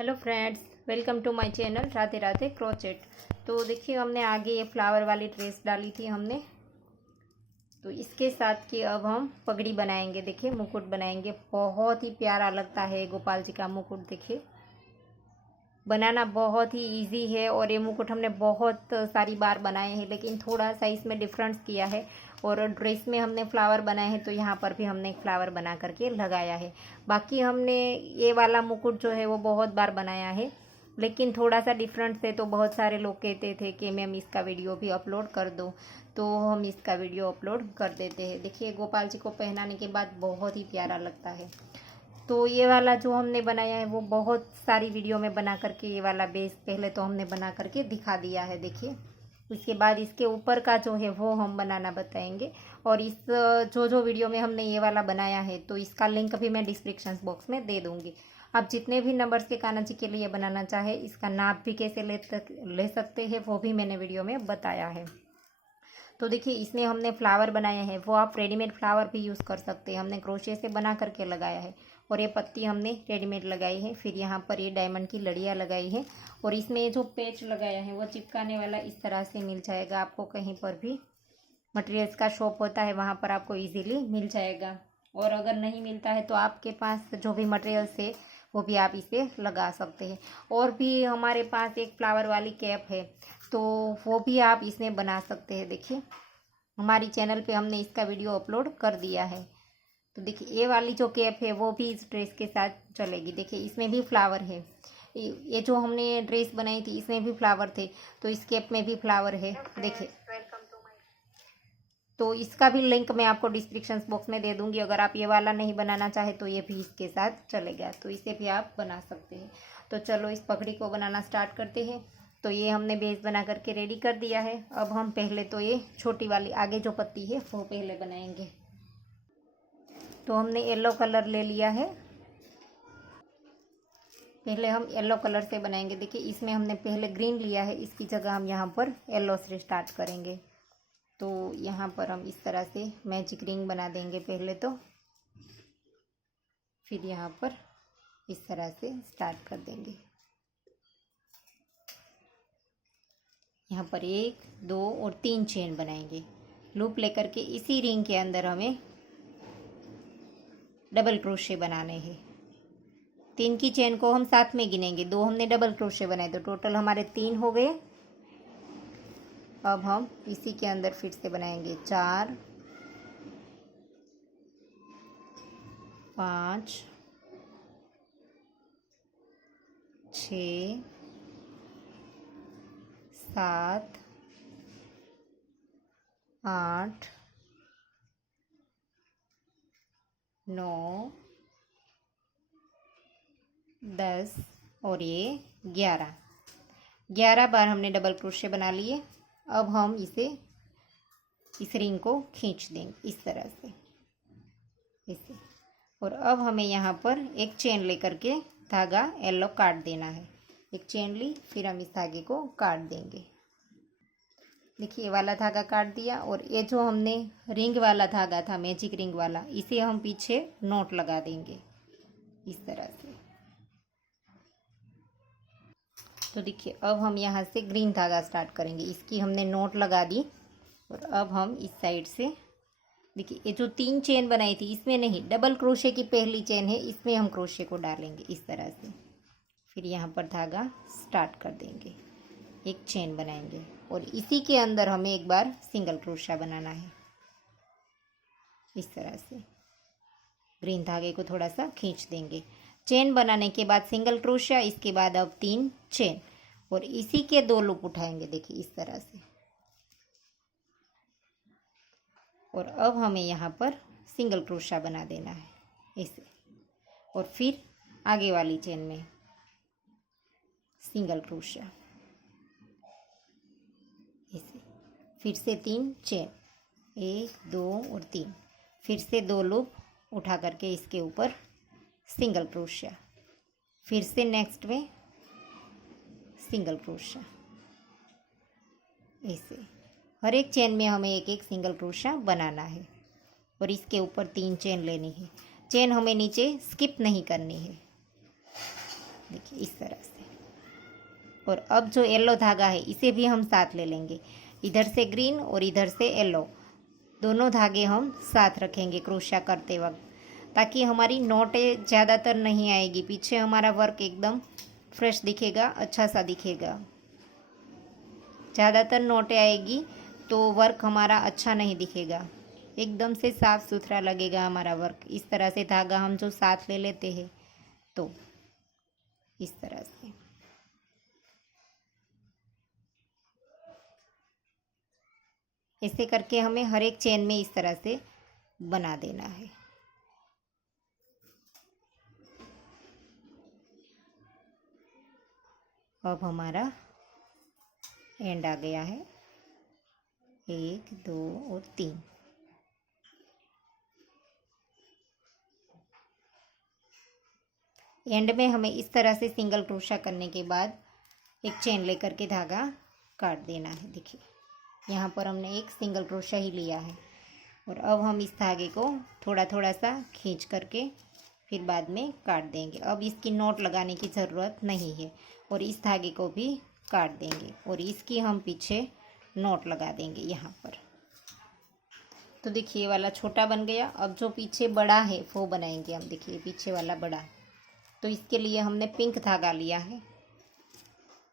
Hello friends, welcome to my channel Radhe Radhe crochet. तो देखिए, हमने आगे ये फ्लावर वाली ड्रेस डाली थी हमने। तो इसके साथ की अब हम पगड़ी बनाएंगे। देखिए, मुकुट बनाएंगे। बहुत ही प्यारा लगता है गोपाल जी का मुकुट। देखिए, बनाना बहुत ही इजी है और ये मुकुट हमने बहुत सारी बार बनाए हैं, लेकिन थोड़ा सा इसमें डिफरेंस किया है। और ड्रेस में हमने फ्लावर बनाए हैं, तो यहाँ पर भी हमने एक फ्लावर बना करके लगाया है। बाकी हमने ये वाला मुकुट जो है वो बहुत बार बनाया है, लेकिन थोड़ा सा डिफरेंस है। तो बहुत सारे लोग कहते थे कि मैम इसका वीडियो भी अपलोड कर दो, तो हम इसका वीडियो अपलोड कर देते हैं। देखिए, गोपाल जी को पहनाने के बाद बहुत ही प्यारा लगता है। तो ये वाला जो हमने बनाया है वो बहुत सारी वीडियो में बना करके, ये वाला बेस पहले तो हमने बना करके दिखा दिया है। देखिए, उसके बाद इसके ऊपर का जो है वो हम बनाना बताएंगे। और इस जो वीडियो में हमने ये वाला बनाया है, तो इसका लिंक भी मैं डिस्क्रिप्शन बॉक्स में दे दूंगी। आप जितने भी नंबर्स के कान्हा जी के लिए बनाना चाहे, इसका नाप भी कैसे ले सकते हैं वो भी मैंने वीडियो में बताया है। तो देखिए, इसमें हमने फ्लावर बनाए हैं, वो आप रेडीमेड फ्लावर भी यूज़ कर सकते हैं। हमने क्रोशे से बना करके लगाया है। और ये पत्ती हमने रेडीमेड लगाई है। फिर यहाँ पर ये डायमंड की लड़ियाँ लगाई है। और इसमें ये जो पेच लगाया है वो चिपकाने वाला इस तरह से मिल जाएगा आपको। कहीं पर भी मटेरियल्स का शॉप होता है वहाँ पर आपको इजीली मिल जाएगा। और अगर नहीं मिलता है तो आपके पास जो भी मटेरियल्स है वो भी आप इसे लगा सकते हैं। और भी हमारे पास एक फ्लावर वाली कैप है, तो वो भी आप इसमें बना सकते हैं। देखिए, हमारी चैनल पे हमने इसका वीडियो अपलोड कर दिया है। तो देखिए, ये वाली जो कैप है वो भी इस ड्रेस के साथ चलेगी। देखिए, इसमें भी फ्लावर है। ये जो हमने ड्रेस बनाई थी इसमें भी फ्लावर थे, तो इस कैप में भी फ्लावर है। देखिए, तो इसका भी लिंक मैं आपको डिस्क्रिप्शन बॉक्स में दे दूंगी। अगर आप ये वाला नहीं बनाना चाहे तो ये भी इसके साथ चलेगा, तो इसे भी आप बना सकते हैं। तो चलो इस पगड़ी को बनाना स्टार्ट करते हैं। तो ये हमने बेस बना करके रेडी कर दिया है। अब हम पहले तो ये छोटी वाली आगे जो पत्ती है वो पहले बनाएंगे। तो हमने येलो कलर ले लिया है। पहले हम येलो कलर से बनाएंगे। देखिए, इसमें हमने पहले ग्रीन लिया है, इसकी जगह हम यहाँ पर येलो से स्टार्ट करेंगे। तो यहाँ पर हम इस तरह से मैजिक रिंग बना देंगे पहले तो। फिर यहाँ पर इस तरह से स्टार्ट कर देंगे। यहाँ पर 1 2 और 3 चेन बनाएंगे। लूप लेकर के इसी रिंग के अंदर हमें डबल क्रोशे बनाने हैं। 3 की चेन को हम साथ में गिनेंगे। 2 हमने डबल क्रोशे बनाए, तो टोटल हमारे 3 हो गए। अब हम इसी के अंदर फिर से बनाएंगे 4 5 6 7 8 9 10 और ये 11 बार हमने डबल क्रोशे बना लिए। अब हम इस रिंग को खींच देंगे इस तरह से, इसे। और अब हमें यहाँ पर एक चेन लेकर के धागा येलो काट देना है। एक चेन ली, फिर हम इस धागे को काट देंगे। देखिए, ये वाला धागा काट दिया। और ये जो हमने रिंग वाला धागा था, मैजिक रिंग वाला, इसे हम पीछे नोट लगा देंगे इस तरह से। तो देखिए, अब हम यहाँ से ग्रीन धागा स्टार्ट करेंगे। इसकी हमने नोट लगा दी। और अब हम इस साइड से, देखिए, ये जो 3 चेन बनाई थी इसमें नहीं, डबल क्रोशे की पहली चेन है, इसमें हम क्रोशे को डालेंगे इस तरह से। फिर यहाँ पर धागा स्टार्ट कर देंगे, एक चेन बनाएंगे। और इसी के अंदर हमें एक बार सिंगल क्रोशा बनाना है इस तरह से। ग्रीन धागे को थोड़ा सा खींच देंगे। चेन बनाने के बाद सिंगल क्रोशा, इसके बाद अब 3 चेन। और इसी के 2 लूप उठाएंगे। देखिए, इस तरह से। और अब हमें यहाँ पर सिंगल क्रोशा बना देना है इसे। और फिर आगे वाली चेन में सिंगल क्रोशा इसे। फिर से 3 चेन, 1 2 और 3। फिर से 2 लूप उठा करके इसके ऊपर सिंगल क्रोशा। फिर से नेक्स्ट में सिंगल क्रोशा ऐसे। हर एक चेन में हमें एक एक सिंगल क्रोशा बनाना है। और इसके ऊपर 3 चेन लेनी है। चेन हमें नीचे स्किप नहीं करनी है। देखिए इस तरह से। और अब जो येलो धागा है इसे भी हम साथ ले लेंगे, इधर से ग्रीन और इधर से येलो, दोनों धागे हम साथ रखेंगे क्रोशा करते वक्त, ताकि हमारी नोटें ज़्यादातर नहीं आएगी, पीछे हमारा वर्क एकदम फ्रेश दिखेगा, अच्छा सा दिखेगा। ज़्यादातर नोटें आएगी तो वर्क हमारा अच्छा नहीं दिखेगा, एकदम से साफ सुथरा लगेगा हमारा वर्क। इस तरह से धागा हम जो साथ ले लेते हैं तो इस तरह से। ऐसे करके हमें हर एक चेन में इस तरह से बना देना है। अब हमारा एंड आ गया है, 1 2 और 3। एंड में हमें इस तरह से सिंगल क्रोशा करने के बाद एक चेन लेकर के धागा काट देना है। देखिए यहाँ पर हमने एक सिंगल क्रोशा ही लिया है, और अब हम इस धागे को थोड़ा थोड़ा सा खींच करके फिर बाद में काट देंगे। अब इसकी नोट लगाने की ज़रूरत नहीं है, और इस धागे को भी काट देंगे और इसकी हम पीछे नोट लगा देंगे यहाँ पर। तो देखिए ये वाला छोटा बन गया। अब जो पीछे बड़ा है वो बनाएंगे हम। देखिए पीछे वाला बड़ा, तो इसके लिए हमने पिंक धागा लिया है।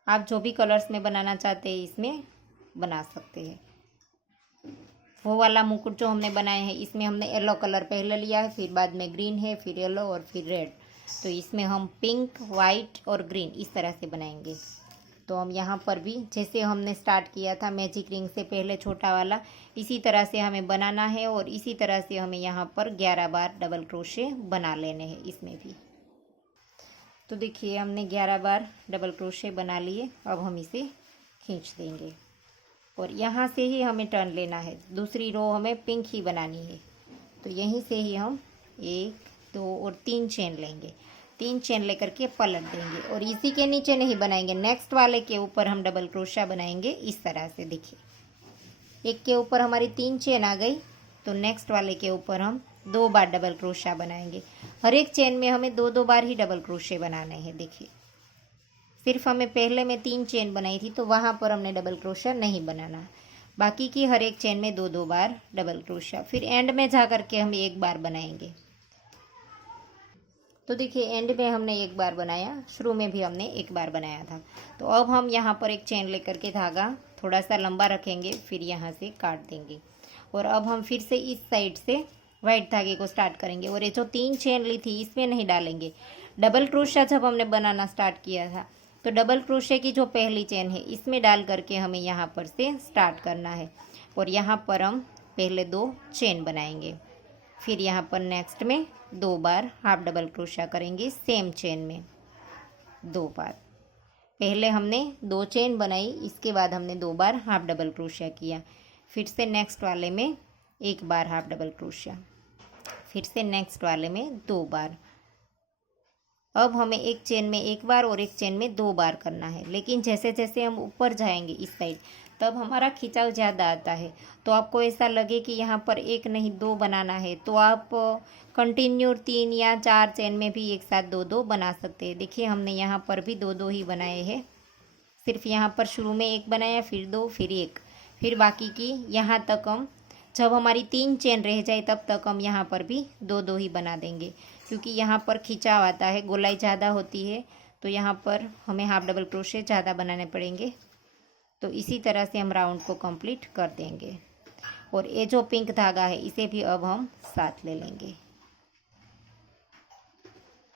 आप जो भी कलर्स में बनाना चाहते हैं इसमें बना सकते हैं। वो वाला मुकुट जो हमने बनाए हैं इसमें हमने येलो कलर पहले लिया है, फिर बाद में ग्रीन है, फिर येलो और फिर रेड। तो इसमें हम पिंक, वाइट और ग्रीन इस तरह से बनाएंगे। तो हम यहाँ पर भी जैसे हमने स्टार्ट किया था मैजिक रिंग से पहले छोटा वाला, इसी तरह से हमें बनाना है, और इसी तरह से हमें यहाँ पर 11 बार डबल क्रोशे बना लेने हैं इसमें भी। तो देखिए हमने 11 बार डबल क्रोशे बना लिए। अब हम इसे खींच देंगे और यहाँ से ही हमें टर्न लेना है। दूसरी रो हमें पिंक ही बनानी है, तो यहीं से ही हम 1 2 और 3 चेन लेंगे। 3 चेन लेकर के पलट देंगे, और इसी के नीचे नहीं बनाएंगे, नेक्स्ट वाले के ऊपर हम डबल क्रोशा बनाएंगे इस तरह से। देखिए एक के ऊपर हमारी 3 चेन आ गई, तो नेक्स्ट वाले के ऊपर हम 2 बार डबल क्रोशा बनाएंगे। हर एक चेन में हमें 2 2 बार ही डबल क्रोशे बनाने हैं। देखिए सिर्फ हमें पहले में 3 चेन बनाई थी तो वहाँ पर हमने डबल क्रोशा नहीं बनाना, बाकी की हर एक चेन में 2 2 बार डबल क्रोशा। फिर एंड में जा करके हम 1 बार बनाएंगे। तो देखिए एंड में हमने 1 बार बनाया, शुरू में भी हमने 1 बार बनाया था। तो अब हम यहाँ पर एक चेन लेकर के धागा थोड़ा सा लंबा रखेंगे, फिर यहाँ से काट देंगे, और अब हम फिर से इस साइड से वाइट धागे को स्टार्ट करेंगे। और ये जो 3 चेन ली थी इसमें नहीं डालेंगे। डबल क्रोशा जब हमने बनाना स्टार्ट किया था तो डबल क्रोशे की जो पहली चेन है इसमें डाल करके हमें यहाँ पर से स्टार्ट करना है, और यहाँ पर हम पहले 2 चेन बनाएंगे। फिर यहाँ पर नेक्स्ट में 2 बार हाफ डबल क्रोशा करेंगे सेम चेन में 2 बार। पहले हमने 2 चेन बनाई, इसके बाद हमने 2 बार हाफ डबल क्रोशा किया। फिर से नेक्स्ट वाले में 1 बार हाफ डबल क्रोशा, फिर से नेक्स्ट वाले में 2 बार। अब हमें एक चेन में 1 बार और एक चेन में 2 बार करना है, लेकिन जैसे जैसे हम ऊपर जाएंगे इस साइड तब हमारा खिंचाव ज़्यादा आता है। तो आपको ऐसा लगे कि यहाँ पर 1 नहीं 2 बनाना है तो आप कंटिन्यू 3 या 4 चेन में भी एक साथ 2 2 बना सकते हैं। देखिए हमने यहाँ पर भी 2 2 ही बनाए हैं, सिर्फ यहाँ पर शुरू में 1 बनाया, फिर 2, फिर 1, फिर बाकी की यहाँ तक हम जब हमारी 3 चेन रह जाए तब तक हम यहाँ पर भी 2 2 ही बना देंगे, क्योंकि यहाँ पर खिंचाव आता है, गोलाई ज़्यादा होती है, तो यहाँ पर हमें हाफ डबल क्रोशे ज़्यादा बनाने पड़ेंगे। तो इसी तरह से हम राउंड को कंप्लीट कर देंगे। और ये जो पिंक धागा है इसे भी अब हम साथ ले लेंगे।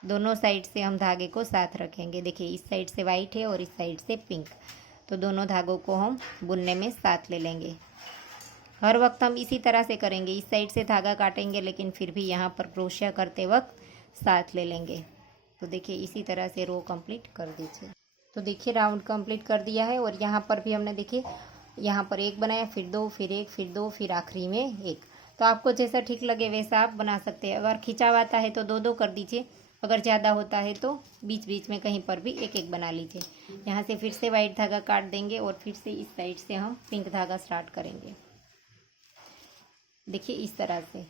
दोनों साइड से हम धागे को साथ रखेंगे। देखिए इस साइड से वाइट है और इस साइड से पिंक, तो दोनों धागों को हम बुनने में साथ ले लेंगे। हर वक्त हम इसी तरह से करेंगे, इस साइड से धागा काटेंगे लेकिन फिर भी यहाँ पर क्रोशिया करते वक्त साथ ले लेंगे। तो देखिए इसी तरह से रो कंप्लीट कर दीजिए। तो देखिए राउंड कंप्लीट कर दिया है, और यहाँ पर भी हमने देखिए यहाँ पर 1 बनाया, फिर 2, फिर 1, फिर 2, फिर आखिरी में 1। तो आपको जैसा ठीक लगे वैसा आप बना सकते हैं। अगर खिंचाव आता है तो 2 2 कर दीजिए, अगर ज़्यादा होता है तो बीच बीच में कहीं पर भी 1 1 बना लीजिए। यहाँ से फिर से वाइट धागा काट देंगे और फिर से इस साइड से हम पिंक धागा स्टार्ट करेंगे। देखिए इस तरह से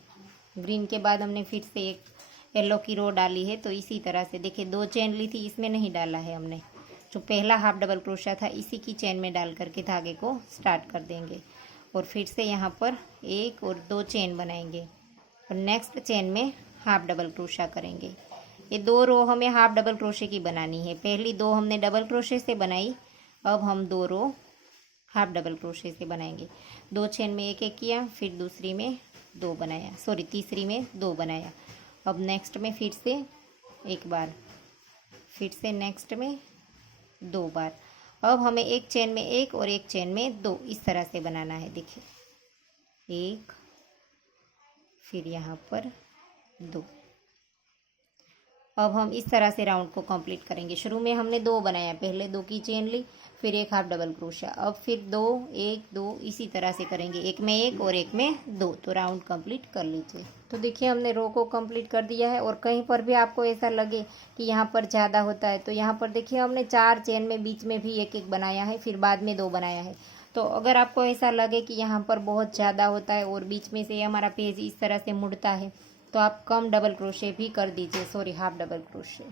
ग्रीन के बाद हमने फिर से एक येलो की रो डाली है। तो इसी तरह से देखिए 2 चेन ली थी, इसमें नहीं डाला है हमने, जो पहला हाफ डबल क्रोशा था इसी की चेन में डाल करके धागे को स्टार्ट कर देंगे और फिर से यहाँ पर 1 और 2 चेन बनाएंगे और नेक्स्ट चेन में हाफ डबल क्रोशा करेंगे। ये 2 रो हमें हाफ डबल क्रोशे की बनानी है। पहली 2 हमने डबल क्रोशे से बनाई, अब हम 2 रो हाफ डबल क्रोशे से बनाएंगे। 2 चेन में 1 किया, फिर दूसरी में 2 बनाया, सॉरी तीसरी में 2 बनाया। अब नेक्स्ट में फिर से 1 बार, फिर से नेक्स्ट में 2 बार। अब हमें एक चेन में 1 और एक चेन में 2 इस तरह से बनाना है। देखिए 1, फिर यहाँ पर 2। अब हम इस तरह से राउंड को कंप्लीट करेंगे। शुरू में हमने 2 बनाया, पहले 2 की चेन ली, फिर 1 हाफ डबल क्रोशा, अब फिर 2 1 2 इसी तरह से करेंगे, एक में 1 और एक में 2। तो राउंड कंप्लीट कर लीजिए। तो देखिए हमने रो को कंप्लीट कर दिया है। और कहीं पर भी आपको ऐसा लगे कि यहाँ पर ज़्यादा होता है तो यहाँ पर देखिए हमने 4 चेन में बीच में भी 1 1 बनाया है, फिर बाद में 2 बनाया है। तो अगर आपको ऐसा लगे कि यहाँ पर बहुत ज़्यादा होता है और बीच में से हमारा पेज इस तरह से मुड़ता है तो आप कम डबल क्रोशे भी कर दीजिए, सॉरी हाफ डबल क्रोशे।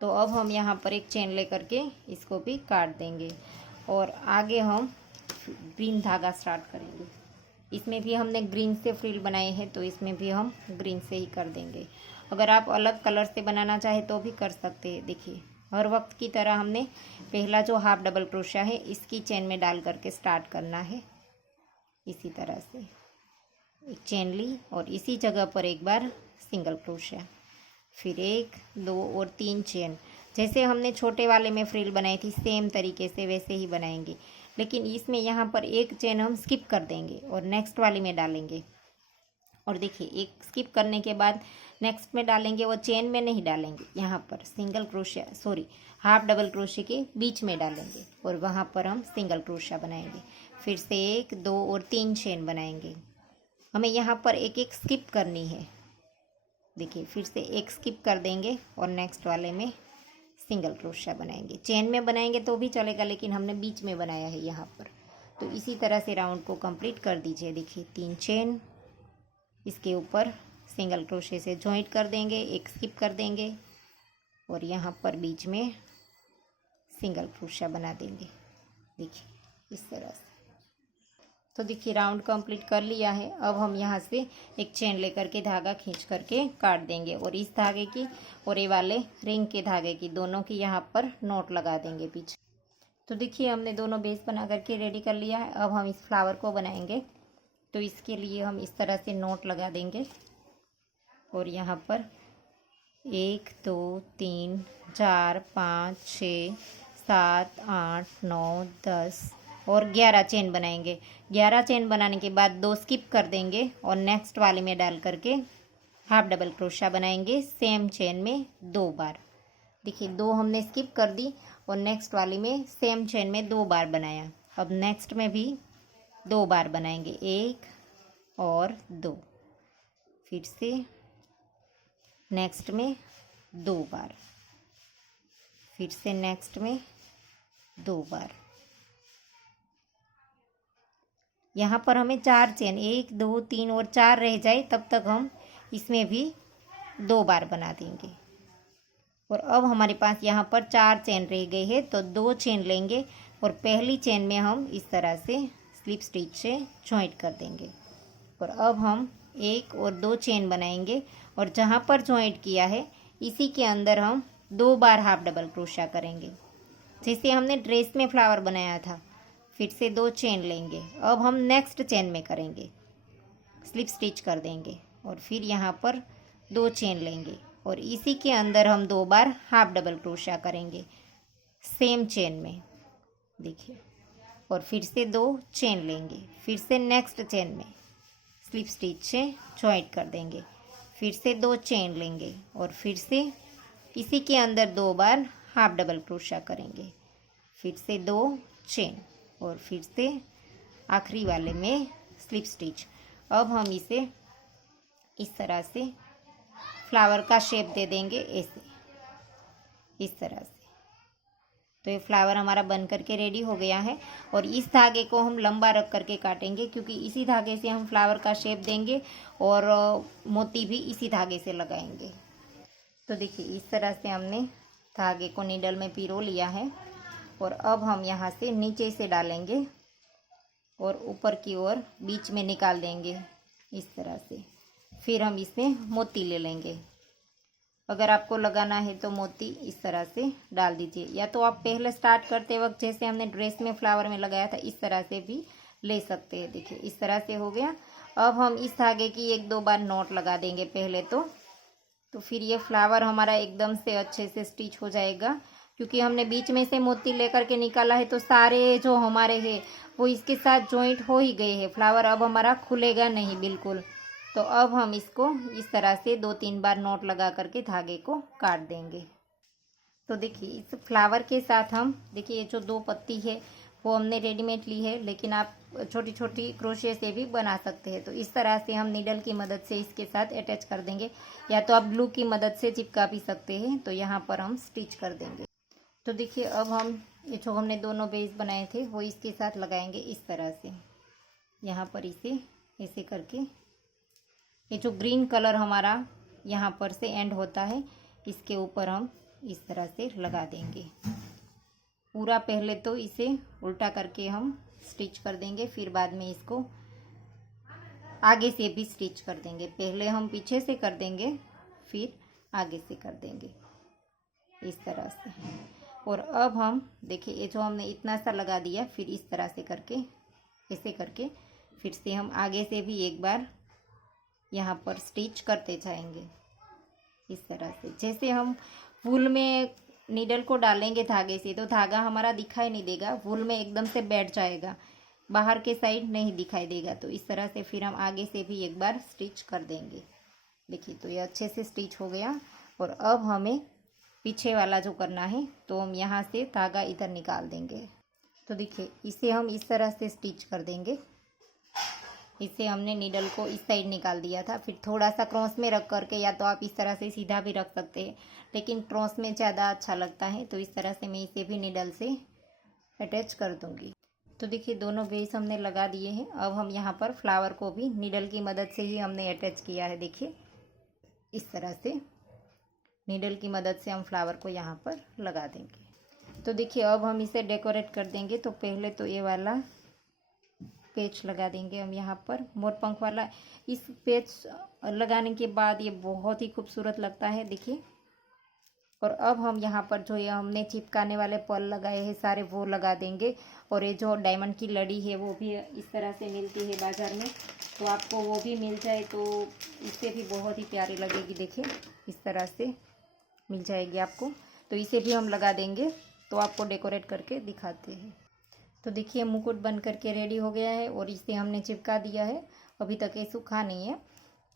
तो अब हम यहाँ पर एक चेन लेकर के इसको भी काट देंगे और आगे हम ग्रीन धागा स्टार्ट करेंगे। इसमें भी हमने ग्रीन से फ्रिल बनाए हैं तो इसमें भी हम ग्रीन से ही कर देंगे। अगर आप अलग कलर से बनाना चाहे तो भी कर सकते हैं। देखिए हर वक्त की तरह हमने पहला जो हाफ डबल क्रोशा है इसकी चेन में डाल करके स्टार्ट करना है। इसी तरह से एक चेन ली और इसी जगह पर एक बार सिंगल क्रोशा, फिर 1 2 और 3 चेन। जैसे हमने छोटे वाले में फ्रिल बनाई थी सेम तरीके से वैसे ही बनाएंगे, लेकिन इसमें यहाँ पर एक चेन हम स्किप कर देंगे और नेक्स्ट वाली में डालेंगे। और देखिए एक स्किप करने के बाद नेक्स्ट में डालेंगे, वो चेन में नहीं डालेंगे, यहाँ पर single crochet sorry half double crochet के बीच में डालेंगे और वहाँ पर हम सिंगल क्रोशा बनाएंगे। फिर से 1 2 और 3 चेन बनाएंगे। हमें यहाँ पर एक एक स्किप करनी है। देखिए फिर से एक स्किप कर देंगे और नेक्स्ट वाले में सिंगल क्रोशा बनाएंगे। चेन में बनाएंगे तो भी चलेगा, लेकिन हमने बीच में बनाया है यहाँ पर। तो इसी तरह से राउंड को कंप्लीट कर दीजिए। देखिए 3 चेन, इसके ऊपर सिंगल क्रोशे से जॉइंट कर देंगे, एक स्किप कर देंगे और यहाँ पर बीच में सिंगल क्रोशा बना देंगे। देखिए इस तरह से। तो देखिए राउंड कंप्लीट कर लिया है। अब हम यहाँ से एक चेन लेकर के धागा खींच करके काट देंगे और इस धागे की और ये वाले रिंग के धागे की दोनों की यहाँ पर नोट लगा देंगे पीछे। तो देखिए हमने दोनों बेस बना करके रेडी कर लिया है। अब हम इस फ्लावर को बनाएंगे तो इसके लिए हम इस तरह से नोट लगा देंगे और यहाँ पर 1 2 3 4 5 6 7 8 9 10 और 11 चेन बनाएंगे। 11 चेन बनाने के बाद 2 स्किप कर देंगे और नेक्स्ट वाले में डाल करके हाफ डबल क्रोशा बनाएंगे सेम चेन में 2 बार। देखिए 2 हमने स्किप कर दी और नेक्स्ट वाली में सेम चेन में 2 बार बनाया। अब नेक्स्ट में भी 2 बार बनाएंगे, 1 और 2, फिर से नेक्स्ट में 2 बार, फिर से नेक्स्ट में 2 बार। यहाँ पर हमें 4 चेन 1 2 3 और 4 रह जाए तब तक हम इसमें भी 2 बार बना देंगे। और अब हमारे पास यहाँ पर 4 चेन रह गई है तो 2 चेन लेंगे और पहली चेन में हम इस तरह से स्लिप स्टिच से जॉइंट कर देंगे। और अब हम 1 और 2 चेन बनाएंगे और जहाँ पर जॉइंट किया है इसी के अंदर हम 2 बार हाफ डबल क्रोशा करेंगे, जैसे हमने ड्रेस में फ्लावर बनाया था। फिर से 2 चेन लेंगे, अब हम नेक्स्ट चेन में करेंगे, स्लिप स्टिच कर देंगे और फिर यहाँ पर 2 चेन लेंगे और इसी के अंदर हम 2 बार हाफ डबल क्रोशा करेंगे सेम चेन में। देखिए और फिर से 2 चेन लेंगे, फिर से नेक्स्ट चेन में स्लिप स्टिच से जॉइंट कर देंगे, फिर से 2 चेन लेंगे और फिर से इसी के अंदर 2 बार हाफ डबल क्रोशा करेंगे, फिर से 2 चेन और फिर से आखिरी वाले में स्लिप स्टिच। अब हम इसे इस तरह से फ्लावर का शेप दे देंगे, ऐसे इस तरह से। तो ये फ्लावर हमारा बन करके रेडी हो गया है और इस धागे को हम लंबा रख करके काटेंगे क्योंकि इसी धागे से हम फ्लावर का शेप देंगे और मोती भी इसी धागे से लगाएंगे। तो देखिए इस तरह से हमने धागे को नीडल में पिरो लिया है और अब हम यहाँ से नीचे से डालेंगे और ऊपर की ओर बीच में निकाल देंगे इस तरह से। फिर हम इसमें मोती ले लेंगे। अगर आपको लगाना है तो मोती इस तरह से डाल दीजिए, या तो आप पहले स्टार्ट करते वक्त जैसे हमने ड्रेस में फ्लावर में लगाया था इस तरह से भी ले सकते हैं। देखिए इस तरह से हो गया। अब हम इस धागे की 1-2 बार नॉट लगा देंगे पहले तो फिर ये फ्लावर हमारा एकदम से अच्छे से स्टिच हो जाएगा। क्योंकि हमने बीच में से मोती लेकर के निकाला है तो सारे जो हमारे हैं वो इसके साथ जॉइंट हो ही गए हैं। फ्लावर अब हमारा खुलेगा नहीं बिल्कुल। तो अब हम इसको इस तरह से 2-3 बार नॉट लगा करके धागे को काट देंगे। तो देखिए इस फ्लावर के साथ हम देखिए ये जो 2 पत्ती है वो हमने रेडीमेड ली है, लेकिन आप छोटी छोटी क्रोशे से भी बना सकते हैं। तो इस तरह से हम नीडल की मदद से इसके साथ अटैच कर देंगे, या तो आप ग्लू की मदद से चिपका भी सकते हैं। तो यहाँ पर हम स्टिच कर देंगे। तो देखिए अब हम ये जो हमने दोनों बेस बनाए थे वो इसके साथ लगाएंगे इस तरह से। यहाँ पर इसे ऐसे करके ये जो ग्रीन कलर हमारा यहाँ पर से एंड होता है इसके ऊपर हम इस तरह से लगा देंगे पूरा। पहले तो इसे उल्टा करके हम स्टिच कर देंगे, फिर बाद में इसको आगे से भी स्टिच कर देंगे। पहले हम पीछे से कर देंगे, फिर आगे से कर देंगे इस तरह से। और अब हम देखिए ये जो हमने इतना सा लगा दिया, फिर इस तरह से करके ऐसे करके फिर से हम आगे से भी एक बार यहाँ पर स्टिच करते जाएंगे इस तरह से। जैसे हम वूल में नीडल को डालेंगे धागे से तो धागा हमारा दिखाई नहीं देगा, वूल में एकदम से बैठ जाएगा, बाहर के साइड नहीं दिखाई देगा। तो इस तरह से फिर हम आगे से भी एक बार स्टिच कर देंगे। देखिए तो ये अच्छे से स्टिच हो गया। और अब हमें पीछे वाला जो करना है तो हम यहाँ से धागा इधर निकाल देंगे। तो देखिए इसे हम इस तरह से स्टिच कर देंगे। इसे हमने नीडल को इस साइड निकाल दिया था, फिर थोड़ा सा क्रॉस में रख करके, या तो आप इस तरह से सीधा भी रख सकते हैं, लेकिन क्रॉस में ज़्यादा अच्छा लगता है। तो इस तरह से मैं इसे भी नीडल से अटैच कर दूंगी। तो देखिए दोनों बेस हमने लगा दिए हैं। अब हम यहाँ पर फ्लावर को भी नीडल की मदद से ही हमने अटैच किया है। देखिए इस तरह से नीडल की मदद से हम फ्लावर को यहाँ पर लगा देंगे। तो देखिए अब हम इसे डेकोरेट कर देंगे। तो पहले तो ये वाला पेच लगा देंगे हम यहाँ पर, मोरपंख वाला। इस पेच लगाने के बाद ये बहुत ही खूबसूरत लगता है, देखिए। और अब हम यहाँ पर जो ये हमने चिपकाने वाले पर्ल लगाए हैं सारे वो लगा देंगे। और ये जो डायमंड की लड़ी है वो भी इस तरह से मिलती है बाज़ार में, तो आपको वो भी मिल जाए तो इससे भी बहुत ही प्यारी लगेगी। देखिए इस तरह से मिल जाएगी आपको, तो इसे भी हम लगा देंगे। तो आपको डेकोरेट करके दिखाते हैं। तो देखिए मुकुट बन करके रेडी हो गया है और इसे हमने चिपका दिया है, अभी तक ये सूखा नहीं है।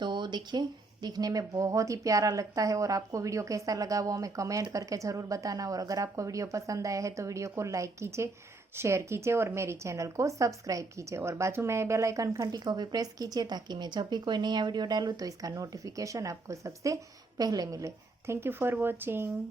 तो देखिए दिखने में बहुत ही प्यारा लगता है। और आपको वीडियो कैसा लगा वो हमें कमेंट करके ज़रूर बताना। और अगर आपको वीडियो पसंद आया है तो वीडियो को लाइक कीजिए, शेयर कीजिए और मेरी चैनल को सब्सक्राइब कीजिए। और बाजू में बेल आइकन घंटी को भी प्रेस कीजिए ताकि मैं जब भी कोई नया वीडियो डालूँ तो इसका नोटिफिकेशन आपको सबसे पहले मिले। Thank you for watching.